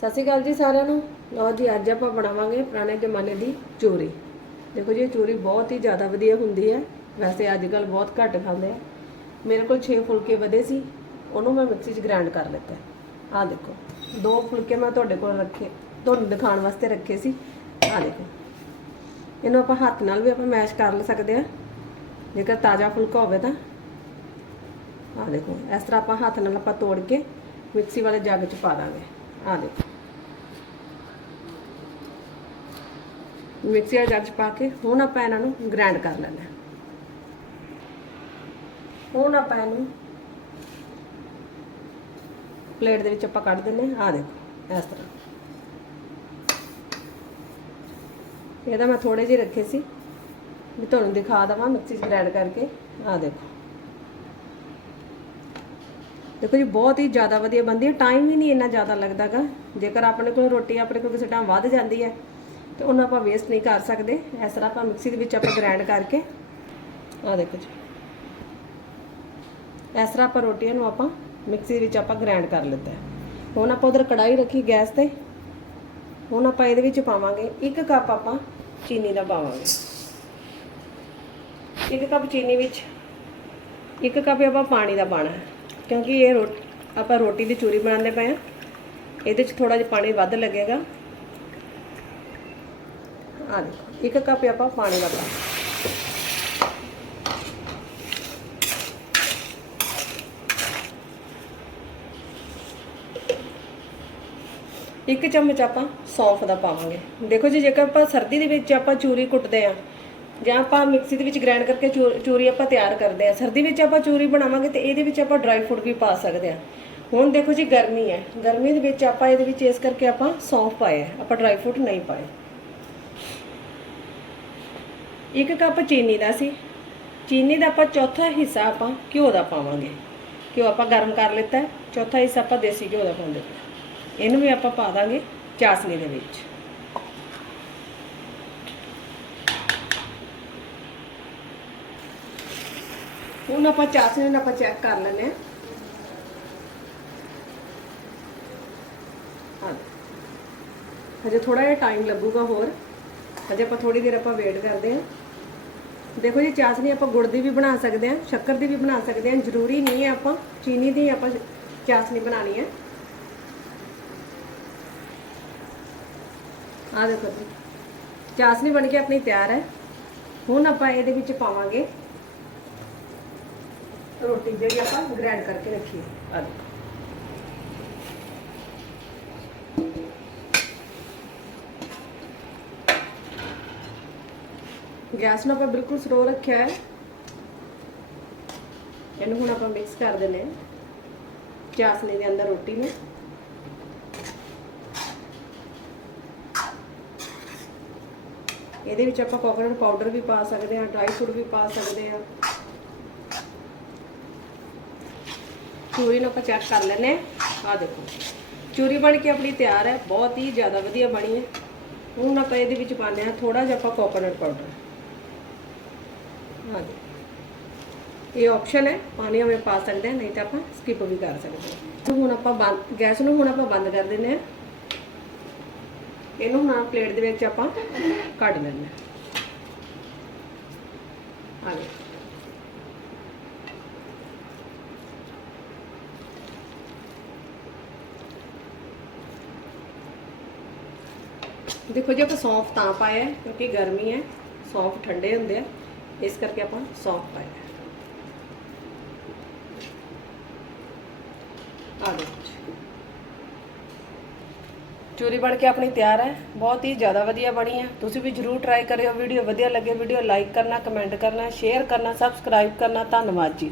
ਸਤਿ ਸ਼੍ਰੀ ਅਕਾਲ ਜੀ ਸਾਰਿਆਂ ਨੂੰ। ਲਓ ਜੀ, ਅੱਜ ਆਪਾਂ ਬਣਾਵਾਂਗੇ ਪੁਰਾਣੇ ਜ਼ਮਾਨੇ ਦੀ ਚੂਰੀ। ਦੇਖੋ ਜੀ, ਇਹ ਚੂਰੀ ਬਹੁਤ ਹੀ ਜ਼ਿਆਦਾ ਵਧੀਆ ਹੁੰਦੀ ਹੈ। ਵੈਸੇ ਅੱਜ ਕੱਲ ਬਹੁਤ ਘੱਟ ਖਾਂਦੇ ਆ। ਮੇਰੇ ਕੋਲ 6 ਫੁਲਕੇ ਵਧੇ ਸੀ, ਉਹਨੂੰ ਮੈਂ ਮਿਕਸੀ 'ਚ ਗ੍ਰਾਈਂਡ ਕਰ ਲਿੱਤਾ ਆਹ ਦੇਖੋ, ਦੋ ਫੁਲਕੇ ਮੈਂ ਤੁਹਾਡੇ ਕੋਲ ਰੱਖੇ, ਤੁਹਾਨੂੰ ਦਿਖਾਉਣ ਵਾਸਤੇ ਰੱਖੇ ਸੀ। ਆਹ ਦੇਖੋ, ਇਹਨੂੰ ਆਪਾਂ ਹੱਥ ਨਾਲ ਵੀ ਆਪਾਂ ਮੈਸ਼ ਕਰ ਸਕਦੇ ਆ ਜੇਕਰ ਤਾਜ਼ਾ ਫੁਲਕਾ ਹੋਵੇ ਤਾਂ। ਆਹ ਦੇਖੋ, ਇਸ ਤਰ੍ਹਾਂ ਆਪਾਂ ਹੱਥ ਨਾਲ ਆਪਾਂ ਤੋੜ ਕੇ ਮਿਕਸੀ ਵਾਲੇ ਜੱਗ 'ਚ ਪਾ ਦਾਂਗੇ। ਆਹ ਦੇਖੋ। ਮਿਕਸੀ ਵਾਲੇ ਜੱਗ 'ਚ ਪਾ ਕੇ। ਹੁਣ ਆਪਾਂ ਇਹਨਾਂ ਨੂੰ ਗ੍ਰਾਈਂਡ ਕਰ ਲੈਣਾ ਹੁਣ ਆਪਾਂ ਇਹਨੂੰ ਪਲੇਟ ਦੇ ਵਿੱਚ ਆਪਾਂ ਕੱਢ ਦਿੰਨੇ ਹਾਂ। ਦੇਖੋ, ਇਸ ਤਰ੍ਹਾਂ। ਇਹਦਾ ਮੈਂ ਥੋੜੇ ਜਿਹੇ ਰੱਖੇ ਸੀ। ਵੀ ਤੁਹਾਨੂੰ ਦਿਖਾ ਦਵਾਂ ਮਿਕਸੀ 'ਚ ਗ੍ਰਾਈਂਡ ਕਰਕੇ। ਆਹ ਦੇਖੋ। ਦੇਖੋ ਜੀ, ਬਹੁਤ ਹੀ ਜ਼ਿਆਦਾ ਵਧੀਆ ਬਣਦੀ ਹੈ। ਟਾਈਮ ਵੀ ਨਹੀਂ ਇੰਨਾ ਜ਼ਿਆਦਾ ਲੱਗਦਾਗਾ। ਜੇਕਰ ਆਪਣੇ ਕੋਲ ਰੋਟੀ, ਆਪਣੇ ਕੋਲ ਕਿਸੇ ਟਾਈਮ ਵੱਧ ਜਾਂਦੀ ਹੈ ਤੇ ਉਹਨੂੰ ਆਪਾਂ ਵੇਸਟ ਨਹੀਂ ਕਰ ਸਕਦੇ। ਇਸ ਤਰ੍ਹਾਂ ਆਪਾਂ ਮਿਕਸੀ ਦੇ ਵਿੱਚ ਆਪਾਂ ਗ੍ਰਾਈਂਡ ਕਰਕੇ, ਆਹ ਦੇਖੋ ਜੀ। ਇਸ ਤਰ੍ਹਾਂ ਆਪਾਂ ਰੋਟੀਆਂ ਨੂੰ ਆਪਾਂ ਮਿਕਸੀ ਦੇ ਵਿੱਚ ਆਪਾਂ ਗ੍ਰਾਈਂਡ ਕਰ ਲਿੱਤਾ ਹੁਣ ਆਪਾਂ ਉਧਰ ਕੜਾਈ ਰੱਖੀ ਗੈਸ ਤੇ। ਹੁਣ ਆਪਾਂ ਇਹਦੇ ਵਿੱਚ ਪਾਵਾਂਗੇ 1 ਕੱਪ ਆਪਾਂ ਚੀਨੀ ਦਾ ਪਾਵਾਂਗੇ। 1 ਕੱਪ ਚੀਨੀ ਵਿੱਚ 1 ਕੱਪ ਆਪਾਂ ਪਾਣੀ ਦਾ ਪਾਣਾ ਕਿਉਂਕਿ ਇਹ ਰੋਟ ਆਪਾਂ ਰੋਟੀ ਦੀ ਚੂਰੀ ਬਣਾਉਂਦੇ ਪਏ ਆ ਇਹਦੇ 'ਚ ਥੋੜਾ ਜਿਹਾ ਪਾਣੀ ਵੱਧ ਲੱਗੇਗਾ। ਆ ਦੇਖੋ, ਇੱਕ ਕੱਪ ਆਪਾਂ ਪਾਣੀ ਦਾ ਪਾ। ਇੱਕ ਚਮਚ ਆਪਾਂ ਸੌਂਫ ਦਾ ਪਾਵਾਂਗੇ। ਦੇਖੋ ਜੀ, ਜੇਕਰ ਆਪਾਂ ਸਰਦੀ ਦੇ ਵਿੱਚ ਆਪਾਂ ਚੂਰੀ ਕੁੱਟਦੇ ਆ ਜਾਂ ਆਪਾਂ ਮਿਕਸੀ ਦੇ ਵਿੱਚ ਗ੍ਰਾਈਂਡ ਕਰਕੇ ਚੂ- ਚੂਰੀ ਆਪਾਂ ਤਿਆਰ ਕਰਦੇ ਆ ਸਰਦੀ ਵਿੱਚ ਆਪਾਂ ਚੂਰੀ ਬਣਾਵਾਂਗੇ ਤੇ ਇਹਦੇ ਵਿੱਚ ਆਪਾਂ ਡਰਾਈ ਫਰੂਟ ਵੀ ਪਾ ਸਕਦੇ ਆ ਹੁਣ ਦੇਖੋ ਜੀ, ਗਰਮੀ ਹੈ। ਗਰਮੀ ਦੇ ਵਿੱਚ ਆਪਾਂ ਇਹਦੇ ਵਿੱਚ ਇਸ ਕਰਕੇ ਆਪਾਂ ਸੌਂਫ ਪਾਏ ਆਪਾਂ ਡਰਾਈ ਫਰੂਟ ਨਹੀਂ ਪਾਏ। ਇੱਕ ਕੱਪ ਚੀਨੀ ਦਾ ਸੀ। ਚੀਨੀ ਦਾ ਆਪਾਂ ਚੌਥਾ ਹਿੱਸਾ ਆਪਾਂ ਘਿਓ ਦਾ ਪਾਵਾਂਗੇ। ਘਿਓ ਆਪਾਂ ਗਰਮ ਕਰ ਲਿੱਤਾ ਚੌਥਾ ਹਿੱਸਾ ਆਪਾਂ ਦੇਸੀ ਘਿਓ ਦਾ ਪਾਉਂਦੇ ਪਏ ਇਹਨੂੰ ਵੀ ਆਪਾਂ ਪਾ ਦਾਂਗੇ ਚਾਸਨੀ ਦੇ ਵਿੱਚ। ਹੁਣ ਆਪਾਂ ਚਾਸਨੀ ਨੂੰ ਆਪਾਂ ਚੈੱਕ ਕਰ ਲੈਂਦੇ ਹਾਂ। ਹਾਂ। ਹਜੇ ਥੋੜਾ ਜਿਹਾ ਟਾਈਮ ਲੱਗੂਗਾ ਹੋਰ। ਹਜੇ ਆਪਾਂ ਥੋੜੀ ਦੇਰ ਆਪਾਂ ਵੇਟ ਕਰਦੇ ਹਾਂ। ਦੇਖੋ ਜੀ ਚਾਸਨੀ ਆਪਾਂ ਗੁੜ ਦੀ ਵੀ ਬਣਾ ਸਕਦੇ ਹਾਂ, ਸ਼ੱਕਰ ਦੀ ਵੀ ਬਣਾ ਸਕਦੇ ਹਾਂ, ਜ਼ਰੂਰੀ ਨਹੀਂ ਹੈ ਆਪਾਂ, ਚੀਨੀ ਦੀ ਆਪਾਂ ਚਾਸਨੀ ਬਣਾਣੀ ਹੈ। ਆ ਦੇਖੋ ਜੀ ਚਾਸਨੀ ਬਣ ਕੇ ਆਪਣੀ ਤਿਆਰ ਹੈ। ਹੁਣ ਆਪਾਂ ਇਹਦੇ ਵਿੱਚ ਪਾਵਾਂਗੇ ਰੋਟੀ ਜਿਹੜੀ ਆਪਾਂ ਗ੍ਰੈਂਡ ਕਰਕੇ ਰੱਖੀ ਹੈ। ਆ ਦੇਖੋ। ਗੈਸ ਨੂੰ ਆਪਾਂ ਬਿਲਕੁਲ ਸਲੋ ਰੱਖਿਆ ਹੈ। ਇਹਨੂੰ ਹੁਣ ਆਪਾਂ ਮਿਕਸ ਕਰ ਦਿੰਦੇ ਹਾਂ। ਚਾਸਨੀ ਦੇ ਅੰਦਰ ਰੋਟੀ ਨੂੰ। ਇਹਦੇ ਵਿੱਚ ਆਪਾਂ ਕੋਕੋਨਟ ਪਾਊਡਰ ਵੀ ਪਾ ਸਕਦੇ ਹਾਂ ਡਰਾਈ ਫਰੂਟ ਵੀ ਪਾ ਸਕਦੇ ਹਾਂ। ਚੂਰੀ ਨੂੰ ਆਪਾਂ ਚੈੱਕ ਕਰ ਲੈਨੇ ਆ ਦੇਖੋ, ਚੂਰੀ ਬਣ ਕੇ ਆਪਣੀ ਤਿਆਰ ਹੈ। ਬਹੁਤ ਹੀ ਜ਼ਿਆਦਾ ਵਧੀਆ ਬਣੀ ਹੈ। ਹੁਣ ਆਪਾਂ ਇਹਦੇ ਵਿੱਚ ਪਾਉਂਦੇ ਹਾਂ ਥੋੜਾ ਜਿਹਾ ਆਪਾਂ ਕੋਕੋਨਟ ਪਾਊਡਰ ਹਾਂ ਇਹ ਆਪਸ਼ਨ ਹੈ, ਪਾਣੀ ਹਮੇ ਪਾ ਸਕਦੇ ਹਾਂ, ਨਹੀਂ ਤਾਂ ਆਪਾਂ ਸਕਿਪ ਵੀ ਕਰ ਸਕਦੇ ਹਾਂ। ਹੁਣ ਆਪਾਂ ਬੰਦ, ਗੈਸ ਨੂੰ ਹੁਣ ਆਪਾਂ ਬੰਦ ਕਰ ਦਿੰਦੇ ਹਾਂ। ਇਹਨੂੰ ਹੁਣ ਪਲੇਟ ਦੇ ਵਿੱਚ ਆਪਾਂ ਕੱਢ ਲੈਣਾ ਆ ਲਓ ਦੇਖੋ ਜੀ, ਆਪਾਂ ਸੌਂਫ ਤਾਂ ਪਾਇਆ ਹੈ, ਕਿਉਂਕਿ ਗਰਮੀ ਹੈ, ਸੌਂਫ ਠੰਡੇ ਹੁੰਦੇ ਆ। ਇਸ ਕਰਕੇ ਆਪਾਂ ਸੌਂਫ ਪਾਇਆ ਹੈ। ਆ ਦੇਖੋ ਜੀ। ਚੂਰੀ ਬਣ ਕੇ ਆਪਣੀ ਤਿਆਰ ਹੈ ਬਹੁਤ ਹੀ ਜ਼ਿਆਦਾ ਵਧੀਆ ਬਣੀ ਹੈ ਤੁਸੀਂ ਵੀ ਜਰੂਰ ਟਰਾਈ ਕਰਿਓ ਵੀਡੀਓ ਵਧੀਆ ਲੱਗੇ ਵੀਡੀਓ ਲਾਈਕ ਕਰਨਾ ਕਮੈਂਟ ਕਰਨਾ ਸ਼ੇਅਰ ਕਰਨਾ ਸਬਸਕ੍ਰਾਈਬ ਕਰਨਾ ਧੰਨਵਾਦ ਜੀ